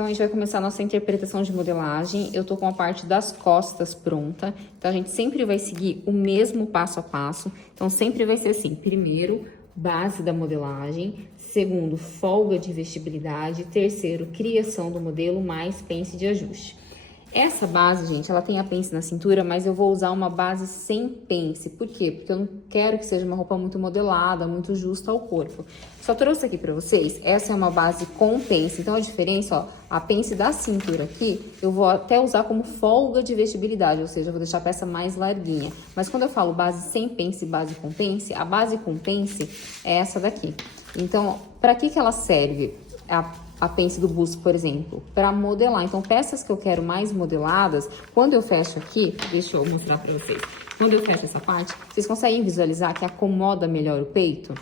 Então, a gente vai começar a nossa interpretação de modelagem. Eu tô com a parte das costas pronta. Então, a gente sempre vai seguir o mesmo passo a passo. Então, sempre vai ser assim, primeiro, base da modelagem. Segundo, folga de vestibilidade. Terceiro, criação do modelo mais pence de ajuste. Essa base, gente, ela tem a pence na cintura, mas eu vou usar uma base sem pence. Por quê? Porque eu não quero que seja uma roupa muito modelada, muito justa ao corpo. Só trouxe aqui pra vocês, essa é uma base com pence. Então, a diferença, ó, a pence da cintura aqui, eu vou até usar como folga de vestibilidade, ou seja, eu vou deixar a peça mais larguinha. Mas quando eu falo base sem pence e base com pence, a base com pence é essa daqui. Então, pra que ela serve? A pence do busto, por exemplo, para modelar. Então, peças que eu quero mais modeladas, quando eu fecho aqui, deixa eu mostrar para vocês. Quando eu fecho essa parte, vocês conseguem visualizar que acomoda melhor o peito?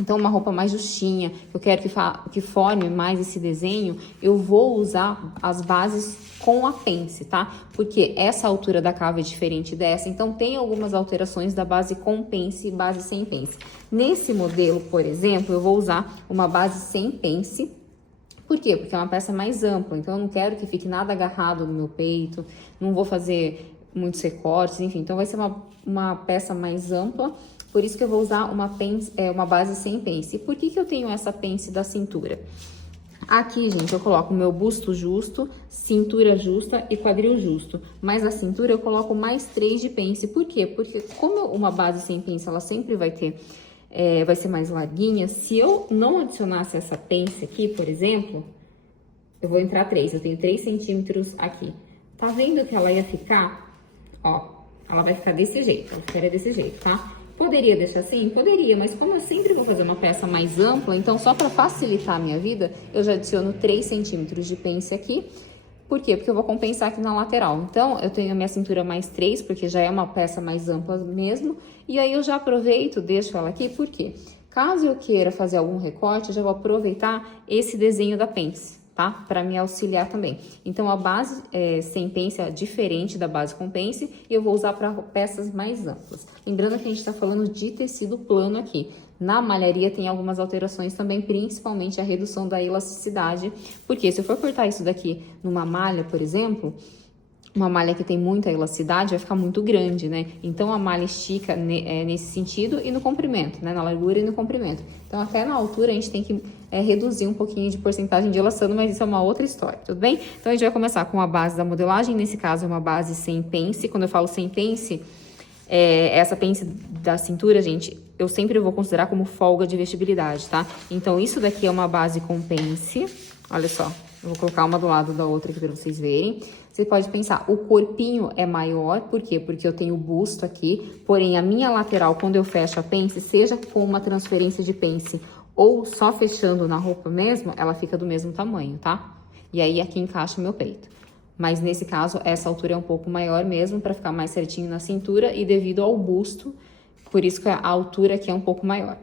Então, uma roupa mais justinha, eu quero que forme mais esse desenho, eu vou usar as bases com a pence, tá? Porque essa altura da cava é diferente dessa, então tem algumas alterações da base com pence e base sem pence. Nesse modelo, por exemplo, eu vou usar uma base sem pence. Por quê? Porque é uma peça mais ampla, então eu não quero que fique nada agarrado no meu peito, não vou fazer muitos recortes, enfim. Então, vai ser uma peça mais ampla, por isso que eu vou usar uma base sem pence. E por que eu tenho essa pence da cintura? Aqui, gente, eu coloco o meu busto justo, cintura justa e quadril justo. Mas na cintura eu coloco mais 3 de pence. Por quê? Porque como uma base sem pence, ela sempre vai ter... vai ser mais larguinha. Se eu não adicionasse essa pence aqui, por exemplo, eu vou entrar 3, eu tenho 3 centímetros aqui. Tá vendo que ela ia ficar, ó, ela vai ficar desse jeito, ela ficaria desse jeito, tá? Poderia deixar assim? Poderia, mas como eu sempre vou fazer uma peça mais ampla, então só pra facilitar a minha vida, eu já adiciono 3 centímetros de pence aqui. Por quê? Porque eu vou compensar aqui na lateral. Então, eu tenho a minha cintura mais 3, porque já é uma peça mais ampla mesmo. E aí, eu já aproveito, deixo ela aqui, por quê? Caso eu queira fazer algum recorte, eu já vou aproveitar esse desenho da pence, tá? Para me auxiliar também. Então, a base sem pence é diferente da base com pence e eu vou usar para peças mais amplas. Lembrando que a gente está falando de tecido plano aqui. Na malharia tem algumas alterações também, principalmente a redução da elasticidade, porque se eu for cortar isso daqui numa malha, por exemplo, uma malha que tem muita elasticidade vai ficar muito grande, né? Então, a malha estica nesse sentido e no comprimento, né? Na largura e no comprimento. Então, até na altura a gente tem que reduzir um pouquinho de porcentagem de elastano, mas isso é uma outra história, tudo bem? Então, a gente vai começar com a base da modelagem, nesse caso é uma base sem pence. Quando eu falo sem pence, essa pence da cintura, gente, eu sempre vou considerar como folga de vestibilidade, tá? Então, isso daqui é uma base com pence. Olha só, eu vou colocar uma do lado da outra aqui pra vocês verem. Você pode pensar, o corpinho é maior, por quê? Porque eu tenho o busto aqui, porém, a minha lateral, quando eu fecho a pence, seja com uma transferência de pence ou só fechando na roupa mesmo, ela fica do mesmo tamanho, tá? E aí, aqui encaixa o meu peito. Mas nesse caso, essa altura é um pouco maior mesmo, para ficar mais certinho na cintura e devido ao busto, por isso que a altura aqui é um pouco maior.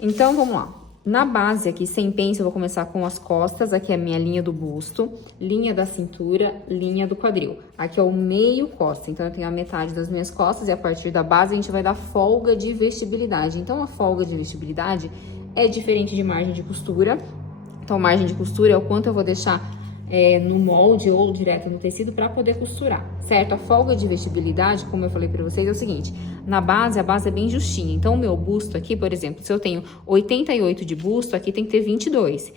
Então, vamos lá. Na base aqui, sem pence, eu vou começar com as costas, aqui é a minha linha do busto, linha da cintura, linha do quadril. Aqui é o meio costa, então eu tenho a metade das minhas costas e a partir da base a gente vai dar folga de vestibilidade. Então, a folga de vestibilidade é diferente de margem de costura. Então, margem de costura é o quanto eu vou deixar no molde ou direto no tecido para poder costurar, certo? A folga de vestibilidade, como eu falei para vocês, é o seguinte: na base, a base é bem justinha. Então, o meu busto aqui, por exemplo, se eu tenho 88 de busto, aqui tem que ter 22.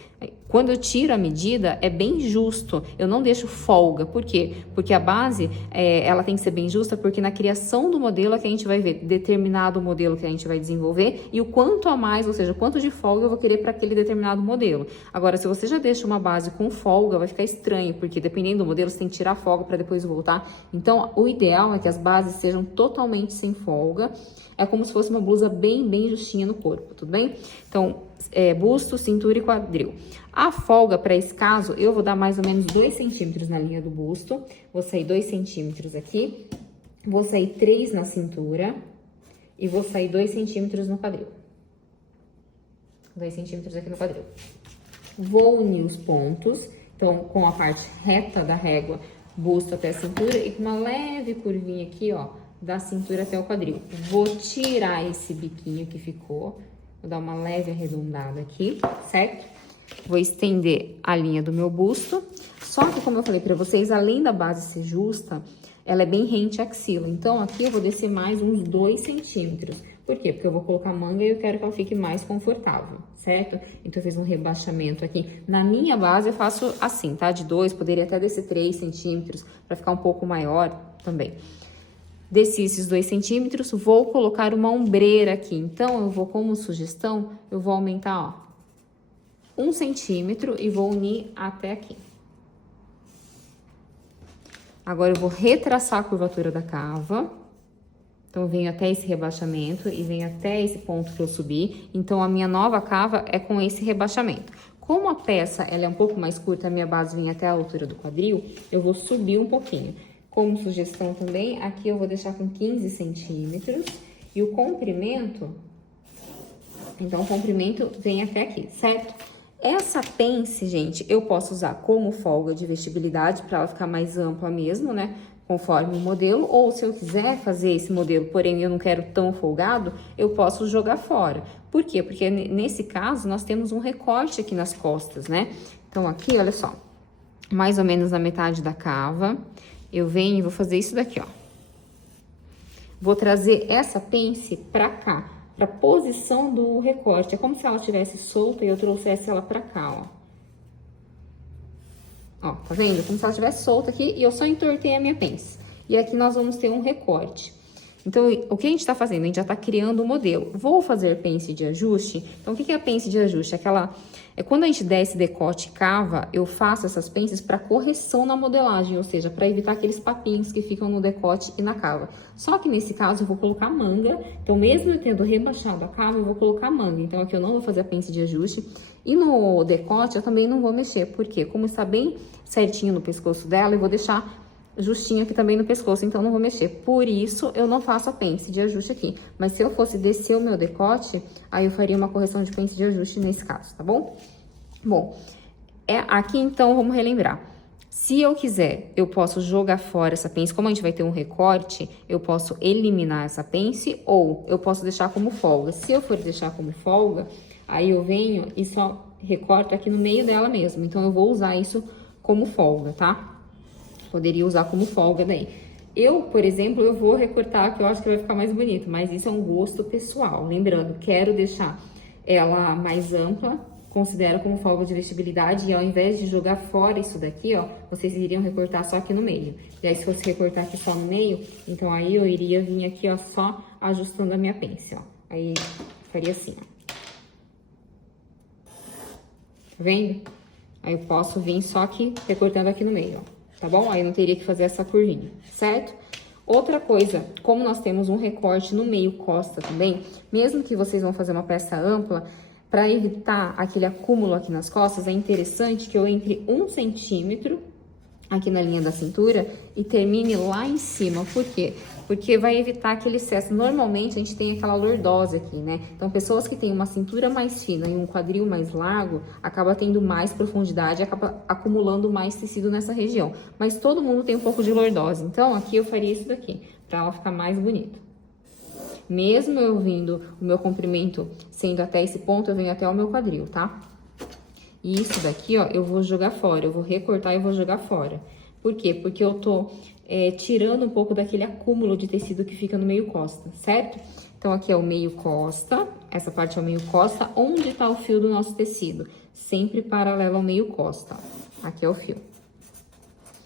Quando eu tiro a medida, é bem justo. Eu não deixo folga. Por quê? Porque a base, ela tem que ser bem justa, porque na criação do modelo é que a gente vai ver determinado modelo que a gente vai desenvolver e o quanto a mais, ou seja, quanto de folga eu vou querer para aquele determinado modelo. Agora, se você já deixa uma base com folga, vai ficar estranho, porque dependendo do modelo, você tem que tirar a folga para depois voltar. Então, o ideal é que as bases sejam totalmente sem folga. É como se fosse uma blusa bem justinha no corpo, tudo bem? Então, busto, cintura e quadril. A folga, para esse caso, eu vou dar mais ou menos 2 centímetros na linha do busto. Vou sair 2 centímetros aqui. Vou sair 3 na cintura. E vou sair 2 centímetros no quadril. 2 centímetros aqui no quadril. Vou unir os pontos. Então, com a parte reta da régua, busto até a cintura. E com uma leve curvinha aqui, ó, da cintura até o quadril. Vou tirar esse biquinho que ficou. Vou dar uma leve arredondada aqui, certo? Vou estender a linha do meu busto. Só que, como eu falei pra vocês, além da base ser justa, ela é bem rente à axila. Então, aqui eu vou descer mais uns 2 centímetros. Por quê? Porque eu vou colocar manga e eu quero que ela fique mais confortável, certo? Então, eu fiz um rebaixamento aqui. Na minha base, eu faço assim, tá? De 2, poderia até descer 3 centímetros, pra ficar um pouco maior também. Desci esses 2 centímetros, vou colocar uma ombreira aqui. Então, eu vou, como sugestão, eu vou aumentar, ó, 1 centímetro e vou unir até aqui. Agora, eu vou retraçar a curvatura da cava. Então, eu venho até esse rebaixamento e venho até esse ponto que eu subi. Então, a minha nova cava é com esse rebaixamento. Como a peça ela é um pouco mais curta, a minha base vem até a altura do quadril, eu vou subir um pouquinho. Como sugestão também, aqui eu vou deixar com 15 centímetros. E o comprimento, então, o comprimento vem até aqui, certo? Essa pence, gente, eu posso usar como folga de vestibilidade para ela ficar mais ampla mesmo, né? Conforme o modelo, ou se eu quiser fazer esse modelo, porém eu não quero tão folgado, eu posso jogar fora. Por quê? Porque nesse caso nós temos um recorte aqui nas costas, né? Então aqui, olha só, mais ou menos na metade da cava, eu venho e vou fazer isso daqui, ó. Vou trazer essa pence pra cá, pra posição do recorte. É como se ela estivesse solta e eu trouxesse ela pra cá, ó. Ó, tá vendo? Como se ela estivesse solta aqui e eu só entortei a minha pence. E aqui nós vamos ter um recorte. Então, o que a gente tá fazendo? A gente já tá criando um modelo. Vou fazer pence de ajuste. Então, o que é a pence de ajuste? É quando a gente der esse decote e cava, eu faço essas pences para correção na modelagem, ou seja, para evitar aqueles papinhos que ficam no decote e na cava. Só que nesse caso eu vou colocar manga. Então, mesmo eu tendo rebaixado a cava, eu vou colocar manga. Então, aqui eu não vou fazer a pence de ajuste. E no decote eu também não vou mexer, porque como está bem certinho no pescoço dela, eu vou deixar justinho aqui também no pescoço, então não vou mexer. Por isso, eu não faço a pence de ajuste aqui. Mas se eu fosse descer o meu decote, aí eu faria uma correção de pence de ajuste nesse caso, tá bom? Bom, aqui então, vamos relembrar. Se eu quiser, eu posso jogar fora essa pence. Como a gente vai ter um recorte, eu posso eliminar essa pence ou eu posso deixar como folga. Se eu for deixar como folga, aí eu venho e só recorto aqui no meio dela mesmo. Então, eu vou usar isso como folga, tá? Poderia usar como folga daí. Eu, por exemplo, eu vou recortar, que eu acho que vai ficar mais bonito, mas isso é um gosto pessoal. Lembrando, quero deixar ela mais ampla, considero como folga de vestibilidade, e ao invés de jogar fora isso daqui, ó, vocês iriam recortar só aqui no meio. E aí, se fosse recortar aqui só no meio, então aí eu iria vir aqui, ó, só ajustando a minha pence, ó. Aí, faria assim, ó. Tá vendo? Aí eu posso vir só aqui, recortando aqui no meio, ó. Tá bom? Aí não teria que fazer essa curvinha, certo? Outra coisa, como nós temos um recorte no meio costa também, mesmo que vocês vão fazer uma peça ampla, para evitar aquele acúmulo aqui nas costas, é interessante que eu entre 1 centímetro aqui na linha da cintura e termine lá em cima. Por quê? Porque vai evitar aquele excesso. Normalmente, a gente tem aquela lordose aqui, né? Então, pessoas que têm uma cintura mais fina e um quadril mais largo, acaba tendo mais profundidade, acaba acumulando mais tecido nessa região. Mas todo mundo tem um pouco de lordose. Então, aqui eu faria isso daqui, pra ela ficar mais bonita. Mesmo eu vindo, o meu comprimento sendo até esse ponto, eu venho até o meu quadril, tá? E isso daqui, ó, eu vou jogar fora, eu vou recortar e vou jogar fora. Por quê? Porque eu tô tirando um pouco daquele acúmulo de tecido que fica no meio costa, certo? Então, aqui é o meio costa, essa parte é o meio costa, onde tá o fio do nosso tecido? Sempre paralelo ao meio costa, ó. Aqui é o fio.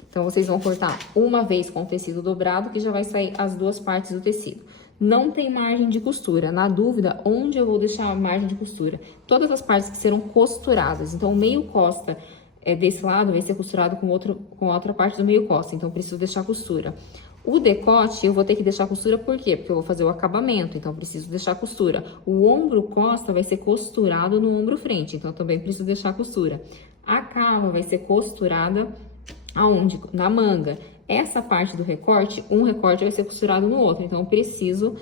Então, vocês vão cortar uma vez com o tecido dobrado, que já vai sair as duas partes do tecido. Não tem margem de costura. Na dúvida, onde eu vou deixar a margem de costura? Todas as partes que serão costuradas. Então, o meio costa desse lado vai ser costurado com a outra parte do meio costa. Então, eu preciso deixar costura. O decote, eu vou ter que deixar costura por quê? Porque eu vou fazer o acabamento, então eu preciso deixar costura. O ombro costa vai ser costurado no ombro frente, então eu também preciso deixar costura. A cava vai ser costurada aonde? Na manga. Essa parte do recorte, um recorte vai ser costurado no outro, então eu preciso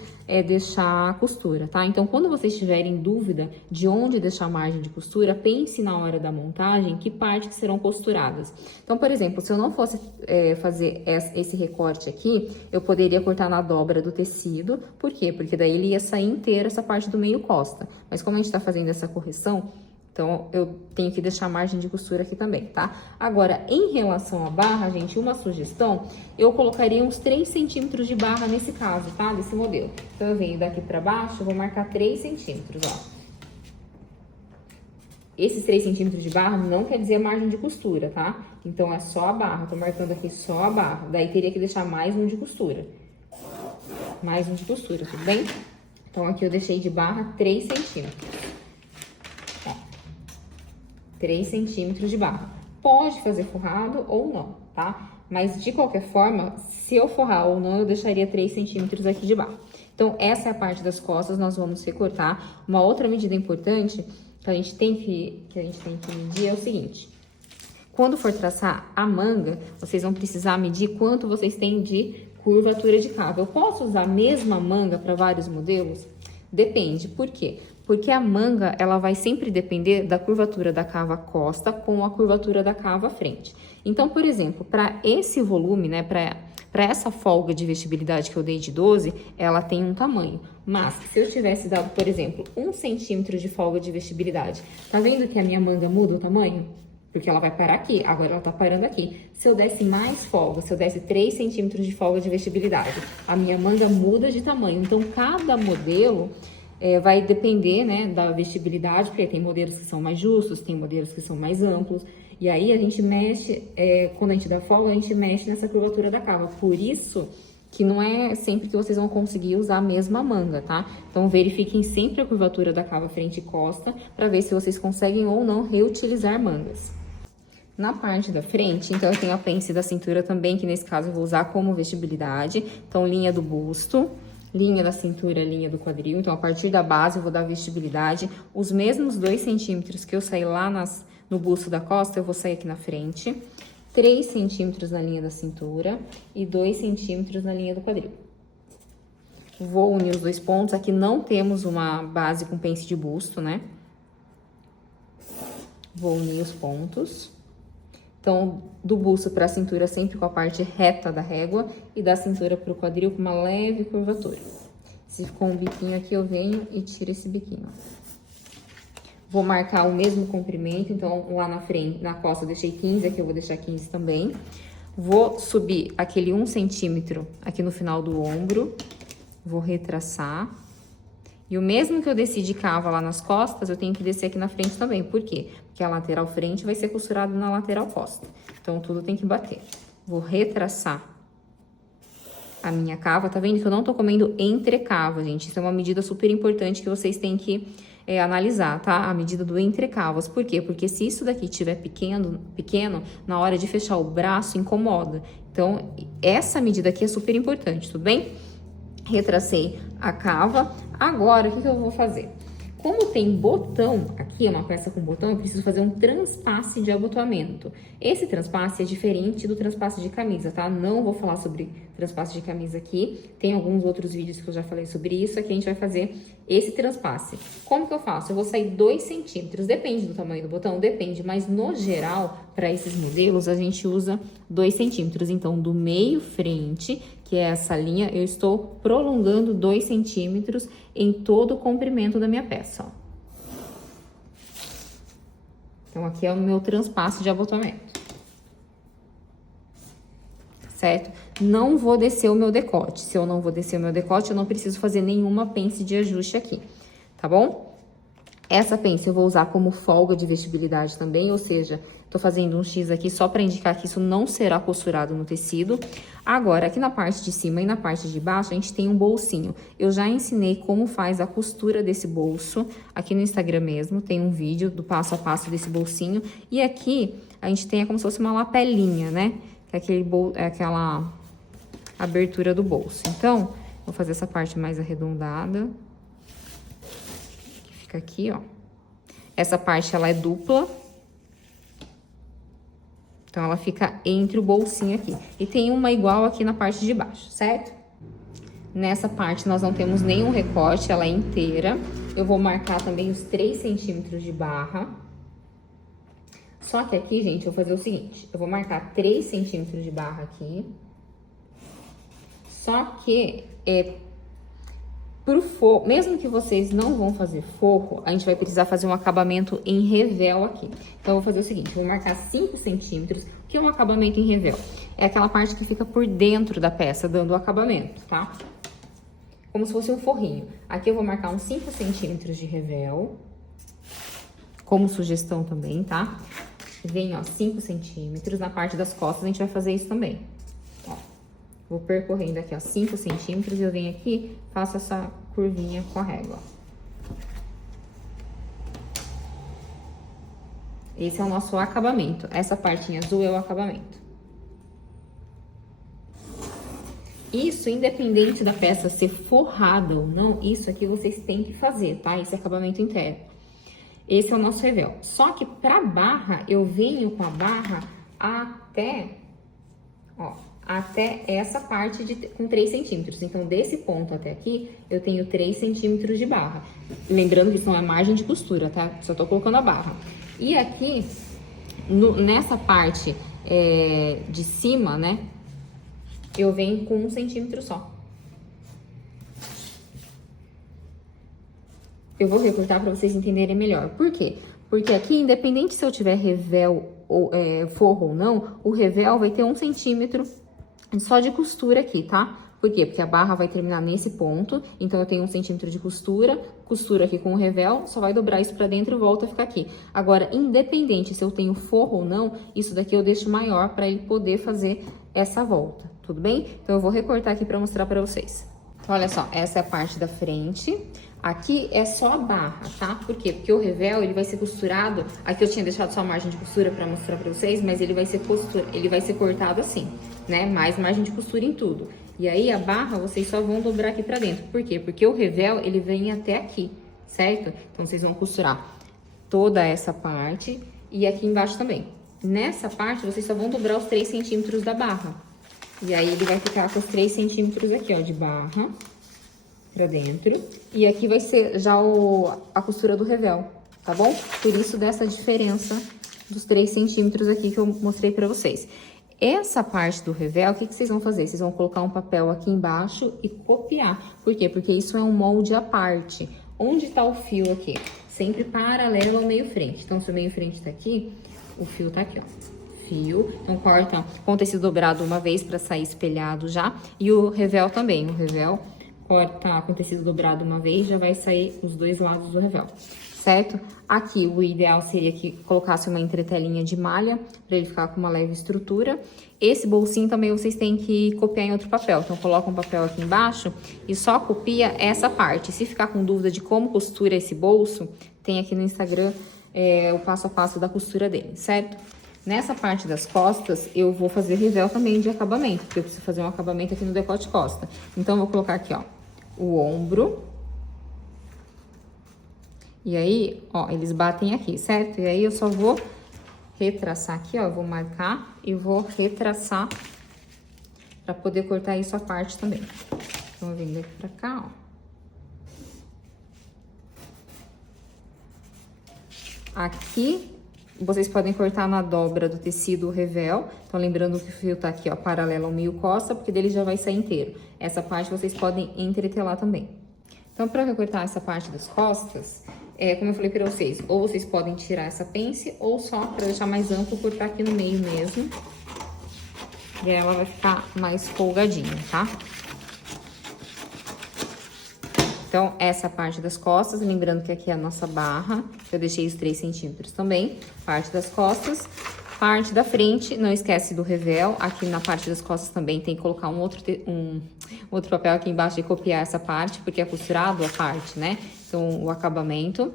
deixar a costura, tá? Então, quando vocês tiverem dúvida de onde deixar a margem de costura, pense na hora da montagem que partes que serão costuradas. Então, por exemplo, se eu não fosse fazer esse recorte aqui, eu poderia cortar na dobra do tecido. Por quê? Porque daí ele ia sair inteiro essa parte do meio costa. Mas como a gente tá fazendo essa correção, Então, eu tenho que deixar a margem de costura aqui também, tá? Agora, em relação à barra, gente, uma sugestão, eu colocaria uns 3 centímetros de barra nesse caso, tá? Desse modelo. Então, eu venho daqui pra baixo, eu vou marcar 3 centímetros, ó. Esses 3 centímetros de barra não quer dizer a margem de costura, tá? Então, é só a barra. Tô marcando aqui só a barra. Daí, teria que deixar mais um de costura. Mais um de costura, tudo bem? Então, aqui eu deixei de barra 3 centímetros. Ó. 3 centímetros de barra. Pode fazer forrado ou não, tá? Mas, de qualquer forma, se eu forrar ou não, eu deixaria 3 centímetros aqui de barra. Então, essa é a parte das costas, nós vamos recortar. Uma outra medida importante que a gente tem que medir é o seguinte. Quando for traçar a manga, vocês vão precisar medir quanto vocês têm de curvatura de cava. Eu posso usar a mesma manga para vários modelos? Depende. Por quê? Porque a manga, ela vai sempre depender da curvatura da cava costa com a curvatura da cava frente. Então, por exemplo, para esse volume, né, para essa folga de vestibilidade que eu dei de 12, ela tem um tamanho. Mas, se eu tivesse dado, por exemplo, 1 centímetro de folga de vestibilidade, tá vendo que a minha manga muda o tamanho? Porque ela vai parar aqui, agora ela tá parando aqui. Se eu desse mais folga, se eu desse 3 centímetros de folga de vestibilidade, a minha manga muda de tamanho. Então, cada modelo vai depender, né, da vestibilidade, porque tem modelos que são mais justos, tem modelos que são mais amplos. E aí, a gente mexe, quando a gente dá folga, a gente mexe nessa curvatura da cava. Por isso que não é sempre que vocês vão conseguir usar a mesma manga, tá? Então, verifiquem sempre a curvatura da cava frente e costa, para ver se vocês conseguem ou não reutilizar mangas. Na parte da frente, então, eu tenho a pence da cintura também, que nesse caso eu vou usar como vestibilidade. Então, linha do busto, linha da cintura, linha do quadril. Então, a partir da base, eu vou dar vestibilidade. Os mesmos 2 centímetros que eu saí lá no busto da costa, eu vou sair aqui na frente. 3 centímetros na linha da cintura e 2 centímetros na linha do quadril. Vou unir os 2 pontos. Aqui não temos uma base com pence de busto, né? Vou unir os pontos. Então, do busto para a cintura sempre com a parte reta da régua e da cintura para o quadril com uma leve curvatura. Se ficou um biquinho aqui, eu venho e tiro esse biquinho. Vou marcar o mesmo comprimento, então, lá na frente, na costa eu deixei 15, aqui eu vou deixar 15 também. Vou subir aquele 1 centímetro aqui no final do ombro, vou retraçar. E o mesmo que eu desci de cava lá nas costas, eu tenho que descer aqui na frente também. Por quê? Porque a lateral frente vai ser costurada na lateral costa. Então, tudo tem que bater. Vou retraçar a minha cava. Tá vendo que eu não tô comendo entre cava, gente? Isso é uma medida super importante que vocês têm que analisar, tá? A medida do entrecavas. Por quê? Porque se isso daqui tiver pequeno, na hora de fechar o braço, incomoda. Então, essa medida aqui é super importante, tudo bem? Retracei a cava. Agora, o que eu vou fazer? Como tem botão, aqui é uma peça com botão, eu preciso fazer um transpasse de abotoamento. Esse transpasse é diferente do transpasse de camisa, tá? Não vou falar sobre transpasse de camisa aqui. Tem alguns outros vídeos que eu já falei sobre isso. Aqui a gente vai fazer esse transpasse. Como que eu faço? Eu vou sair 2 centímetros. Depende do tamanho do botão? Depende. Mas, no geral, para esses modelos, a gente usa 2 centímetros. Então, do meio frente, que é essa linha, eu estou prolongando 2 centímetros em todo o comprimento da minha peça, ó. Então, aqui é o meu transpasse de abotoamento. Certo? Não vou descer o meu decote. Se eu não vou descer o meu decote, eu não preciso fazer nenhuma pence de ajuste aqui, tá bom? Essa pence eu vou usar como folga de vestibilidade também, ou seja, tô fazendo um X aqui só para indicar que isso não será costurado no tecido. Agora, aqui na parte de cima e na parte de baixo, a gente tem um bolsinho. Eu já ensinei como faz a costura desse bolso, aqui no Instagram mesmo, tem um vídeo do passo a passo desse bolsinho. E aqui, a gente tem como se fosse uma lapelinha, né? É aquela abertura do bolso. Então, vou fazer essa parte mais arredondada. Que fica aqui, ó. Essa parte, ela é dupla. Então, ela fica entre o bolsinho aqui. E tem uma igual aqui na parte de baixo, certo? Nessa parte, nós não temos nenhum recorte, ela é inteira. Eu vou marcar também os 3 centímetros de barra. Só que aqui, gente, eu vou fazer o seguinte. Eu vou marcar 3 centímetros de barra aqui. Só que, Pro forro, mesmo que vocês não vão fazer forro, a gente vai precisar fazer um acabamento em revel aqui. Então, eu vou fazer o seguinte, vou marcar 5 centímetros. O que é um acabamento em revel? É aquela parte que fica por dentro da peça, dando o acabamento, tá? Como se fosse um forrinho. Aqui eu vou marcar uns 5 centímetros de revel, como sugestão também, tá? Vem, ó, 5 centímetros. Na parte das costas a gente vai fazer isso também. Ó, vou percorrendo aqui, ó, 5 centímetros. Eu venho aqui, faço essa curvinha com a régua. Esse é o nosso acabamento. Essa partinha azul é o acabamento. Isso, independente da peça ser forrada ou não, isso aqui vocês têm que fazer, tá? Esse acabamento interno. Esse é o nosso revel. Só que pra barra, eu venho com a barra até, ó, até essa parte com 3 centímetros. Então, desse ponto até aqui, eu tenho 3 centímetros de barra. Lembrando que isso não é margem de costura, tá? Só tô colocando a barra. E aqui, nessa parte de cima, né, eu venho com 1 centímetro só. Eu vou recortar para vocês entenderem melhor. Por quê? Porque aqui, independente se eu tiver revel ou forro ou não, o revel vai ter 1 centímetro só de costura aqui, tá? Por quê? Porque a barra vai terminar nesse ponto, então eu tenho 1 centímetro de costura, costura aqui com o revel, só vai dobrar isso pra dentro e volta a ficar aqui. Agora, independente se eu tenho forro ou não, isso daqui eu deixo maior pra ele poder fazer essa volta, tudo bem? Então, eu vou recortar aqui pra mostrar pra vocês. Então, olha só, essa é a parte da frente. Aqui é só a barra, tá? Por quê? Porque o revel, ele vai ser costurado. Aqui eu tinha deixado só a margem de costura pra mostrar pra vocês, mas ele vai ser cortado assim, né? Mais margem de costura em tudo. E aí, a barra, vocês só vão dobrar aqui pra dentro. Por quê? Porque o revel, ele vem até aqui, certo? Então, vocês vão costurar toda essa parte e aqui embaixo também. Nessa parte, vocês só vão dobrar os 3 centímetros da barra. E aí, ele vai ficar com os 3 centímetros aqui, ó, de barra pra dentro. E aqui vai ser já a costura do revel, tá bom? Por isso dessa diferença dos 3 centímetros aqui que eu mostrei pra vocês. Essa parte do revel, o que vocês vão fazer? Vocês vão colocar um papel aqui embaixo e copiar. Por quê? Porque isso é um molde à parte. Onde tá o fio aqui? Sempre paralelo ao meio frente. Então, se o meio frente tá aqui, o fio tá aqui, ó. Fio. Então, corta com tecido dobrado uma vez pra sair espelhado já. E o revel também. O revel corta com tecido dobrado uma vez, já vai sair os 2 lados do revel, certo? Aqui, o ideal seria que colocasse uma entretelinha de malha, para ele ficar com uma leve estrutura. Esse bolsinho também vocês têm que copiar em outro papel. Então, coloca um papel aqui embaixo e só copia essa parte. Se ficar com dúvida de como costura esse bolso, tem aqui no Instagram o passo a passo da costura dele, certo? Nessa parte das costas, eu vou fazer revel também de acabamento, porque eu preciso fazer um acabamento aqui no decote costa. Então, eu vou colocar aqui, ó, o ombro. E aí, ó, eles batem aqui, certo? E aí, eu só vou retraçar aqui, ó, eu vou marcar e vou retraçar pra poder cortar isso à parte também. Então, eu venho daqui pra cá, ó. Aqui, vocês podem cortar na dobra do tecido revel. Então, lembrando que o fio tá aqui, ó, paralelo ao meio costa, porque dele já vai sair inteiro. Essa parte vocês podem entretelar também. Então, para recortar essa parte das costas, como eu falei para vocês, ou vocês podem tirar essa pence, ou só, para deixar mais amplo, cortar aqui no meio mesmo. E aí ela vai ficar mais folgadinha, tá? Então, essa parte das costas, lembrando que aqui é a nossa barra, eu deixei os 3 centímetros também, parte das costas. Parte da frente, não esquece do revel, aqui na parte das costas também tem que colocar um outro papel aqui embaixo e copiar essa parte, porque é costurado a parte, né? Então, o acabamento.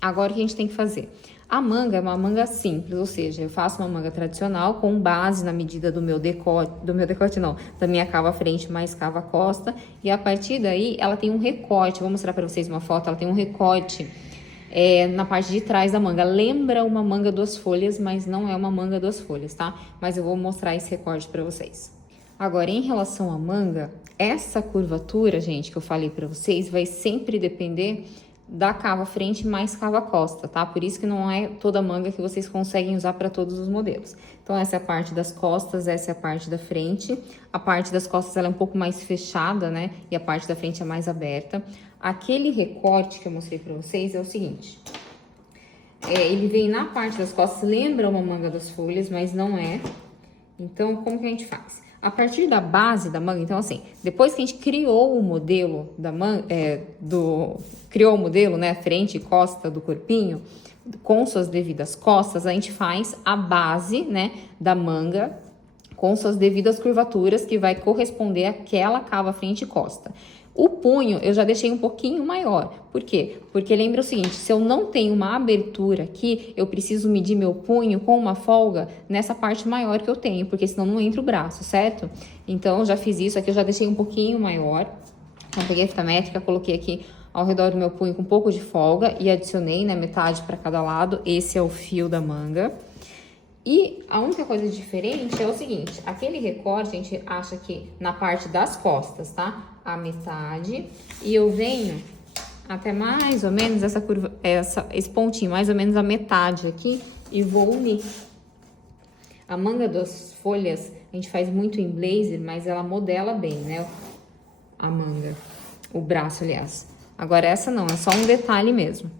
Agora, o que a gente tem que fazer? A manga é uma manga simples, ou seja, eu faço uma manga tradicional com base na medida do meu decote não, da minha cava frente mais cava costa, e a partir daí ela tem um recorte, vou mostrar pra vocês uma foto, ela tem um recorte na parte de trás da manga. Lembra uma manga 2 folhas, mas não é uma manga 2 folhas, tá? Mas eu vou mostrar esse recorte pra vocês. Agora, em relação à manga, essa curvatura, gente, que eu falei pra vocês, vai sempre depender da cava frente mais cava costa, tá? Por isso que não é toda manga que vocês conseguem usar para todos os modelos. Então, essa é a parte das costas, essa é a parte da frente. A parte das costas, ela é um pouco mais fechada, né? E a parte da frente é mais aberta. Aquele recorte que eu mostrei para vocês é o seguinte. Ele vem na parte das costas, lembra uma manga das folhas, mas não é. Então, como que a gente faz? A partir da base da manga, então assim, depois que a gente criou o modelo da manga, criou o modelo, né, frente e costa do corpinho, com suas devidas costas, a gente faz a base, né, da manga com suas devidas curvaturas, que vai corresponder àquela cava frente e costa. O punho eu já deixei um pouquinho maior. Por quê? Porque lembra o seguinte, se eu não tenho uma abertura aqui, eu preciso medir meu punho com uma folga nessa parte maior que eu tenho, porque senão não entra o braço, certo? Então, eu já fiz isso aqui, eu já deixei um pouquinho maior. Então, peguei a fita métrica, coloquei aqui ao redor do meu punho com um pouco de folga e adicionei, né, metade para cada lado. Esse é o fio da manga. E a única coisa diferente é o seguinte, aquele recorte a gente acha que na parte das costas, tá? A metade, e eu venho até mais ou menos essa curva, esse pontinho, mais ou menos a metade aqui, e vou unir. A manga das folhas a gente faz muito em blazer, mas ela modela bem, né? A manga, o braço, aliás. Agora essa não, é só um detalhe mesmo.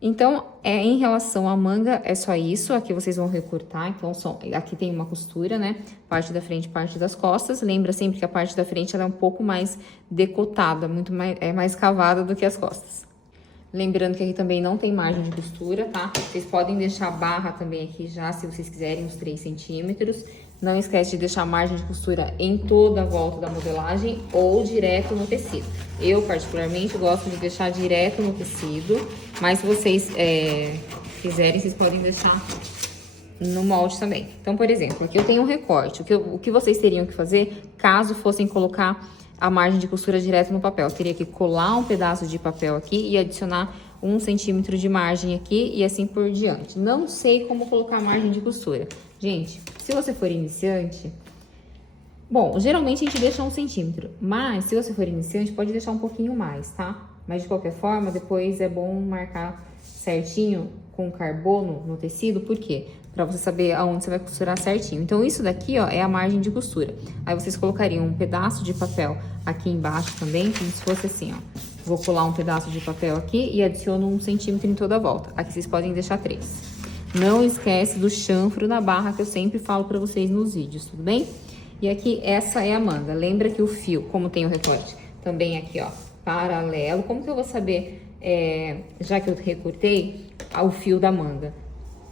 Então, em relação à manga, é só isso. Aqui vocês vão recortar. Então, aqui tem uma costura, né? Parte da frente e parte das costas. Lembra sempre que a parte da frente ela é um pouco mais decotada, muito mais cavada do que as costas. Lembrando que aqui também não tem margem de costura, tá? Vocês podem deixar a barra também aqui já, se vocês quiserem, uns 3 centímetros. Não esquece de deixar a margem de costura em toda a volta da modelagem ou direto no tecido. Eu, particularmente, gosto de deixar direto no tecido, mas se vocês quiserem, vocês podem deixar no molde também. Então, por exemplo, aqui eu tenho um recorte. O que vocês teriam que fazer, caso fossem colocar a margem de costura direto no papel? Eu teria que colar um pedaço de papel aqui e adicionar 1 centímetro de margem aqui e assim por diante. Não sei como colocar a margem de costura. Gente, se você for iniciante... Bom, geralmente a gente deixa 1 centímetro, mas se você for iniciante, pode deixar um pouquinho mais, tá? Mas de qualquer forma, depois é bom marcar certinho com carbono no tecido, por quê? Pra você saber aonde você vai costurar certinho. Então, isso daqui, ó, é a margem de costura. Aí vocês colocariam um pedaço de papel aqui embaixo também, como se fosse assim, ó. Vou colar um pedaço de papel aqui e adiciono 1 centímetro em toda a volta. Aqui vocês podem deixar 3. Não esquece do chanfro na barra, que eu sempre falo pra vocês nos vídeos, tudo bem? E aqui, essa é a manga. Lembra que o fio, como tem o recorte, também aqui, ó, paralelo. Como que eu vou saber, já que eu recortei, o fio da manga?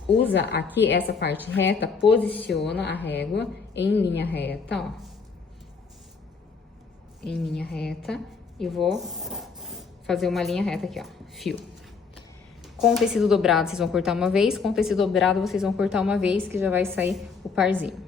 Usa aqui essa parte reta, posiciona a régua em linha reta, ó. Em linha reta. E vou fazer uma linha reta aqui, ó, fio. Com o tecido dobrado, vocês vão cortar uma vez. Com o tecido dobrado, vocês vão cortar uma vez, que já vai sair o parzinho.